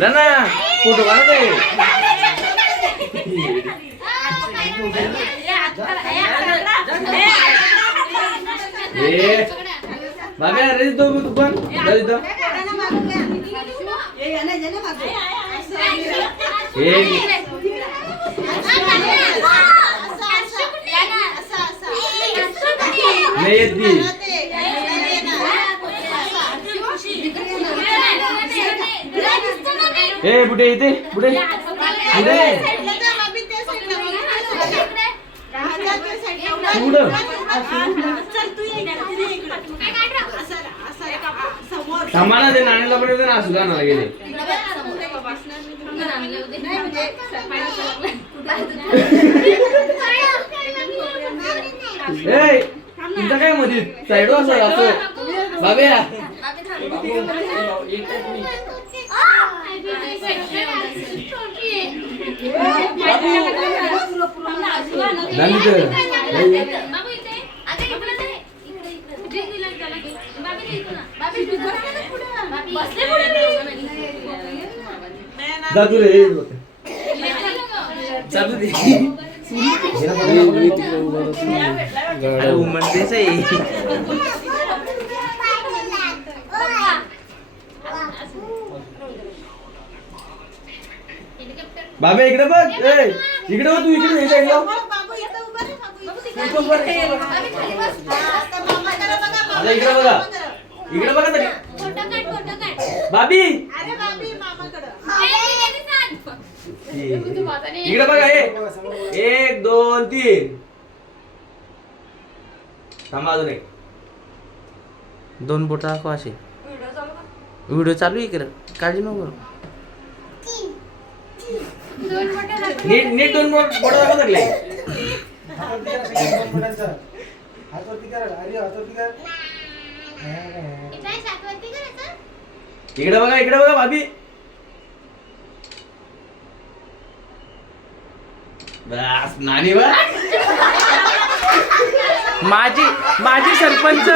ना फोटो काढत आहे. बाबा रे तो तू पण ए बुडे इथे बुडे बुडे सामाना दे नाणीला पण येते ना सुद्धा ना गेले ए तुमचं काय मध्ये साईड असं बाबे बाबा इकडे बघ इकडे बघ तू इकडे हे साईडला इकडे बघा इकडे बघा बाबी इकडे बघा हे 1 2 3 थांबा अजून एक 2 बोट दाखवा असे व्हिडिओ चालू आहे इकडे काळजी नको नीट नीट 2 बोट दाखवा लागले इकडे बघा भाभी बस नानी बा माझी सरपंच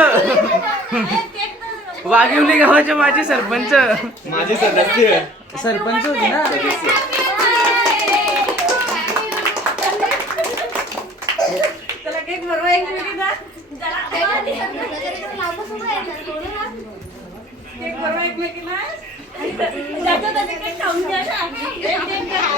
वाघिवली गावाचे माझे सरपंच माझे सदस्य सरपंच होते ना चला केक भरवा एक मिनिट केक भरवा एक मिनिट ना खाऊन घ्या ना